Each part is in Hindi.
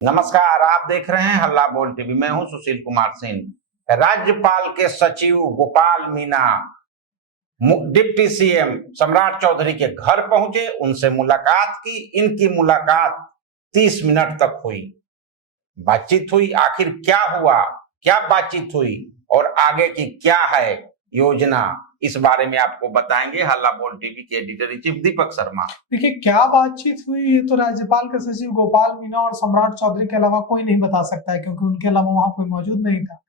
नमस्कार, आप देख रहे हैं हल्ला बोल टीवी। मैं हूं सुशील कुमार सिंह। राज्यपाल के सचिव गोपाल मीना डिप्टी सीएम सम्राट चौधरी के घर पहुंचे, उनसे मुलाकात की। इनकी मुलाकात 30 मिनट तक हुई, बातचीत हुई। आखिर क्या हुआ, क्या बातचीत हुई और आगे की क्या है योजना, इस बारे में आपको बताएंगे हल्ला बोल टीवी के editor in chief Deepak Sharma. देखिए, क्या बातचीत हुई ये तो राज्यपाल के सचिव गोपाल मीना और सम्राट चौधरी के अलावा कोई नहीं बता सकता है, क्योंकि उनके अलावा वहां कोई मौजूद नहीं था।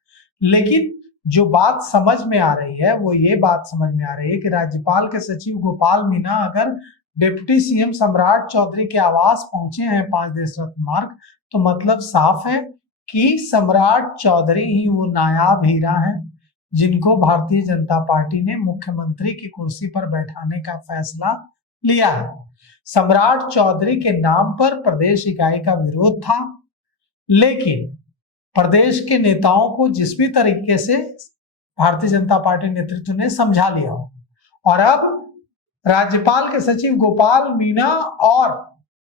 लेकिन जो बात समझ में आ रही है वो ये बात समझ में आ रही है कि राज्यपाल के सचिव गोपाल मीना अगर डिप्टी सीएम सम्राट चौधरी के आवास पहुंचे हैं 5 देश रत्न मार्ग, तो मतलब साफ है कि सम्राट चौधरी ही वो नायाब हीरा है जिनको भारतीय जनता पार्टी ने मुख्यमंत्री की कुर्सी पर बैठाने का फैसला लिया है। सम्राट चौधरी के नाम पर प्रदेश इकाई का विरोध था, लेकिन प्रदेश के नेताओं को जिस भी तरीके से भारतीय जनता पार्टी नेतृत्व ने समझा लिया हो, और अब राज्यपाल के सचिव गोपाल मीना और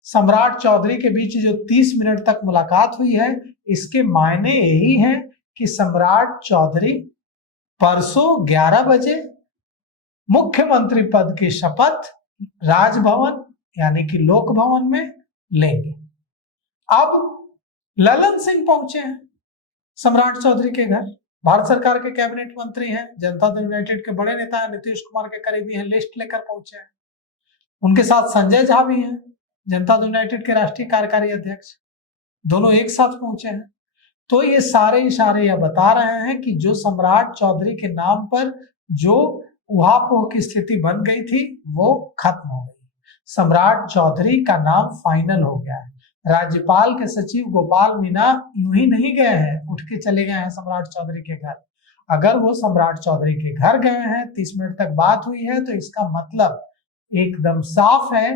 सम्राट चौधरी के बीच जो 30 मिनट तक मुलाकात हुई है, इसके मायने यही हैं कि सम्राट चौधरी परसों 11 बजे मुख्यमंत्री पद की शपथ राजभवन यानी कि लोक भवन में लेंगे। अब ललन सिंह पहुंचे हैं सम्राट चौधरी के घर। भारत सरकार के कैबिनेट मंत्री हैं, जनता दल यूनाइटेड के बड़े नेता हैं, नीतीश कुमार के करीबी हैं, लिस्ट लेकर पहुंचे हैं। उनके साथ संजय झा भी हैं, जनता दल यूनाइटेड के राष्ट्रीय कार्यकारी अध्यक्ष। दोनों एक साथ पहुंचे हैं। तो ये सारे इशारे यह बता रहे हैं कि जो सम्राट चौधरी के नाम पर जो उहापोह की स्थिति बन गई थी वो खत्म हो गई। सम्राट चौधरी का नाम फाइनल हो गया है। राज्यपाल के सचिव गोपाल मीना यूं ही नहीं गए हैं, उठ के चले गए हैं सम्राट चौधरी के घर। अगर वो सम्राट चौधरी के घर गए हैं, 30 मिनट तक बात हुई है, तो इसका मतलब एकदम साफ है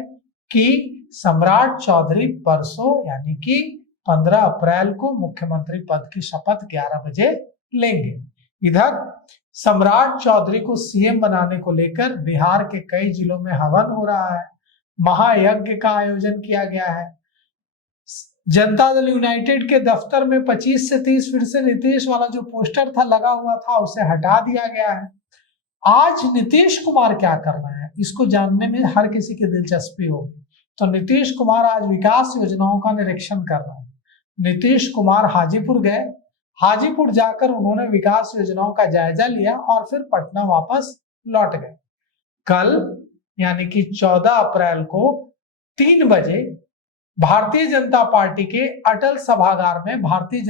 कि सम्राट चौधरी परसों यानी कि 15 अप्रैल को मुख्यमंत्री पद की शपथ 11 बजे लेंगे। इधर सम्राट चौधरी को सीएम बनाने को लेकर बिहार के कई जिलों में हवन हो रहा है, महायज्ञ का आयोजन किया गया है। जनता दल यूनाइटेड के दफ्तर में 25 से 30 फीट से नीतीश वाला जो पोस्टर था लगा हुआ था, उसे हटा दिया गया है। आज नीतीश कुमार क्या कर रहे हैं, इसको जानने में हर किसी की दिलचस्पी होगी। तो नीतीश कुमार आज विकास योजनाओं का निरीक्षण कर रहे हैं। नीतीश कुमार हाजीपुर गए, हाजीपुर जाकर उन्होंने विकास योजनाओं का जायजा लिया और फिर पटना वापस लौट गए। कल यानी कि 14 अप्रैल को 3 बजे भारतीय जनता पार्टी के अटल सभागार में भारतीय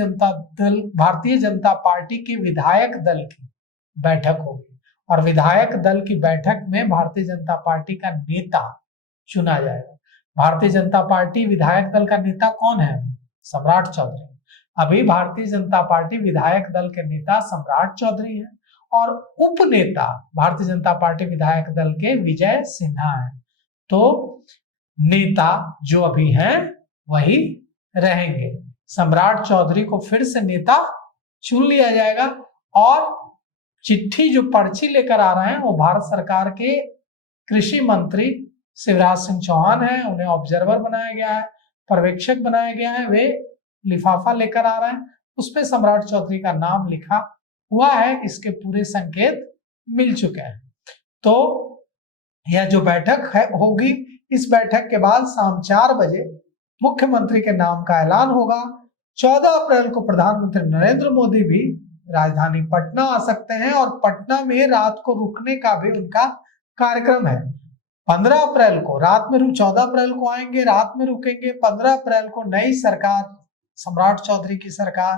जनता पार्टी के विधायक दल की बैठक होगी, और विधायक दल की बैठक में भारतीय जनता पार्टी का नेता चुना जाएगा। भारतीय जनता पार्टी विधायक दल का नेता कौन है? सम्राट चौधरी। अभी भारतीय जनता पार्टी विधायक दल के नेता सम्राट चौधरी हैं और उप नेता भारतीय जनता पार्टी विधायक दल के विजय सिन्हा हैं। तो नेता जो अभी हैं वही रहेंगे। सम्राट चौधरी को फिर से नेता चुन लिया जाएगा, और चिट्ठी जो पर्ची लेकर आ रहे हैं वो भारत सरकार के कृषि मंत्री शिवराज सिंह चौहान है। उन्हें ऑब्जर्वर बनाया गया है, पर्यवेक्षक बनाया गया है। वे लिफाफा लेकर आ रहे हैं, उसपे सम्राट चौधरी का नाम लिखा हुआ है। इसके पूरे संकेत मिल चुके हैं। तो यह जो बैठक है होगी, इस बैठक के बाद शाम 4 बजे मुख्यमंत्री के नाम का ऐलान होगा। 14 अप्रैल को प्रधानमंत्री नरेंद्र मोदी भी राजधानी पटना आ सकते हैं, और पटना में रात को रुकने का भी उनका कार्यक्रम है। 15 अप्रैल को रात में 14 अप्रैल को आएंगे, रात में रुकेंगे। 15 अप्रैल को नई सरकार, सम्राट चौधरी की सरकार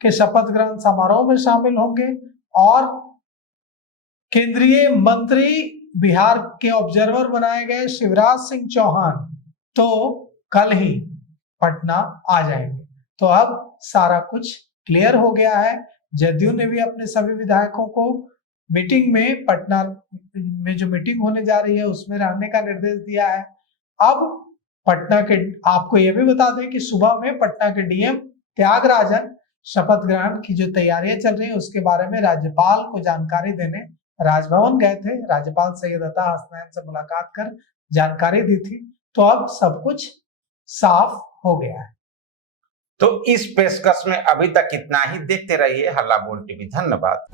के शपथ ग्रहण समारोह में शामिल होंगे, और केंद्रीय मंत्री बिहार के ऑब्जर्वर बनाए गए शिवराज सिंह चौहान तो कल ही पटना आ जाएंगे। तो अब सारा कुछ क्लियर हो गया है। जदयू ने भी अपने सभी विधायकों को मीटिंग में, पटना में जो मीटिंग होने जा रही है उसमें रहने का निर्देश दिया है। अब पटना के, आपको यह भी बता दें कि सुबह में पटना के डीएम त्यागराजन शपथ ग्रहण की जो तैयारियां चल रही है उसके बारे में राज्यपाल को जानकारी देने राजभवन गए थे। राज्यपाल सैयद अता हसनैन से मुलाकात कर जानकारी दी थी। तो अब सब कुछ साफ हो गया है। तो इस पेशकश में अभी तक इतना ही। देखते रहिए हल्ला बोल टीवी। धन्यवाद।